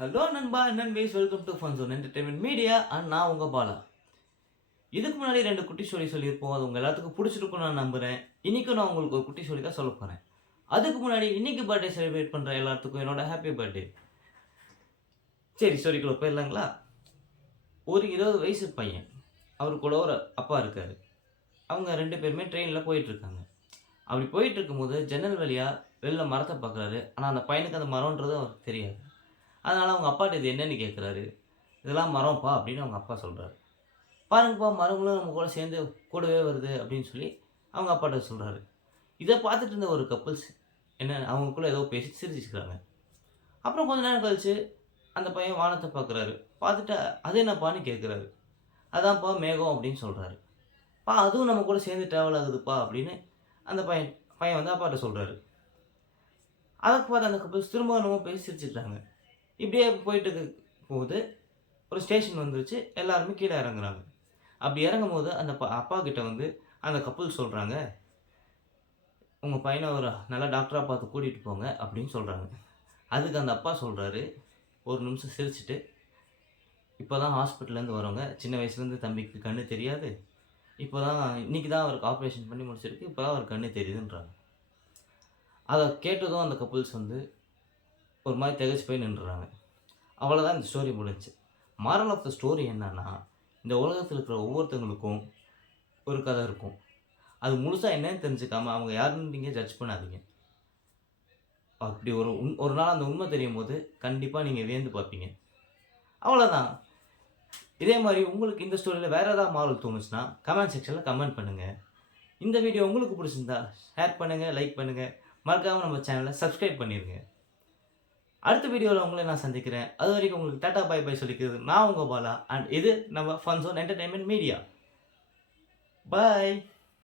Hello நண்பா நண்பீஸ், welcome to fun zone entertainment media and நான் உங்கள் பாலா. இதுக்கு முன்னாடி 2 குட்டி ஸ்டோரி சொல்லியிருப்போம். அது உங்கள் எல்லாத்துக்கும் பிடிச்சிருக்கும்னு நான் நம்புகிறேன். இன்றைக்கும் நான் உங்களுக்கு ஒரு குட்டி ஸ்டோரி தான் சொல்ல போகிறேன். அதுக்கு முன்னாடி இன்றைக்கி பர்த்டே செலிப்ரேட் பண்ணுற எல்லாத்துக்கும் என்னோட ஹாப்பி பர்த்டே. சரி, ஸ்டோரிக்குள்ள போயிடலாங்களா? ஒரு 20 வயசு பையன், அவரு கூட ஒரு அப்பா இருக்கார். அவங்க 2 பேருமே ட்ரெயினில் போயிட்டுருக்காங்க. அப்படி போயிட்டுருக்கும்போது ஜன்னல் வழியாக வெளில மரத்தை பார்க்குறாரு. ஆனால் அந்த பையனுக்கு அந்த மரம்ன்றது அவருக்கு தெரியாது. அதனால் அவங்க அப்பாட்ட இது என்னன்னு கேட்குறாரு. இதெல்லாம் மரம்ப்பா அப்படின்னு அவங்க அப்பா சொல்கிறாரு. பாருங்கப்பா, மரங்களும் நம்ம கூட சேர்ந்து கூடவே வருது அப்படின்னு சொல்லி அவங்க அப்பாட்ட சொல்கிறாரு. இதை பார்த்துட்டு இருந்த ஒரு கப்புள்ஸ் என்ன அவங்களுக்குள்ள ஏதோ பேசி சிரிச்சுக்கிறாங்க. அப்புறம் கொஞ்ச நேரம் கழிச்சு அந்த பையன் வானத்தை பார்க்குறாரு. பார்த்துட்டு அது என்னப்பான்னு கேட்குறாரு. அதான்ப்பா மேகம் அப்படின்னு சொல்கிறாரு. அதுவும் நம்ம கூட சேர்ந்து ட்ராவல் ஆகுதுப்பா அப்படின்னு அந்த பையன் பையன் வந்து அப்பாட்ட சொல்கிறாரு. அதை பார்த்து அந்த கப்புள்ஸ் திரும்ப என்னமோ பேசி சிரிச்சுட்டாங்க. இப்படியே போயிட்டு போகுது. ஒரு ஸ்டேஷன் வந்துருச்சு. எல்லாருமே கீழே இறங்குறாங்க. அப்படி இறங்கும்போது அந்த அப்பா கிட்ட வந்து அந்த கப்புள் சொல்கிறாங்க, உங்கள் பையனை ஒரு நல்ல டாக்டராக பார்த்து கூட்டிகிட்டு போங்க அப்படின்னு சொல்கிறாங்க. அதுக்கு அந்த அப்பா சொல்கிறாரு, ஒரு நிமிஷம் சிரிச்சுட்டு, இப்போ தான் ஹாஸ்பிட்டல்லேருந்து வரோங்க. சின்ன வயசுலேருந்து தம்பிக்கு கண்ணு தெரியாது. இப்போ தான் இன்றைக்கி தான் அவருக்கு ஆப்ரேஷன் பண்ணி முடிச்சிருக்கு. இப்போ தான் அவருக்கு கண்ணு தெரியுதுன்றாங்க. அதை கேட்டதும் அந்த கப்புள்ஸ் வந்து ஒரு மாதிரி திகச்சு போய் நின்றுறாங்க. அவ்வளோதான் இந்த ஸ்டோரி முடிஞ்சுச்சு. மாரல் ஆஃப் த ஸ்டோரி என்னன்னா, இந்த உலகத்தில் இருக்கிற ஒவ்வொருத்தவங்களுக்கும் ஒரு கதை இருக்கும். அது முழுசாக என்னன்னு தெரிஞ்சுக்காம அவங்க யாருன்னு நீங்கள் ஜட்ஜ் பண்ணாதீங்க. அப்படி ஒரு நாள் அந்த உண்மை தெரியும் போது கண்டிப்பாக நீங்கள் வியந்து பார்ப்பீங்க. அவ்வளோதான். இதே மாதிரி உங்களுக்கு இந்த ஸ்டோரியில் வேறு ஏதாவது மாரல் தோணுச்சுன்னா கமெண்ட் செக்ஷனில் கமெண்ட் பண்ணுங்கள். இந்த வீடியோ உங்களுக்கு பிடிச்சிருந்தா ஷேர் பண்ணுங்கள், லைக் பண்ணுங்கள். மறக்காமல் நம்ம சேனலை சப்ஸ்கிரைப் பண்ணிடுங்க. அடுத்த வீடியோவில் உங்களை நான் சந்திக்கிறேன். அது வரைக்கும் உங்களுக்கு டாட்டா பை பை சொல்லிக்கிறது நான் உங்கள் பாலா. அண்ட் இது நம்ம ஃபன் ஜோன் என்டர்டைன்மெண்ட் மீடியா. பாய்.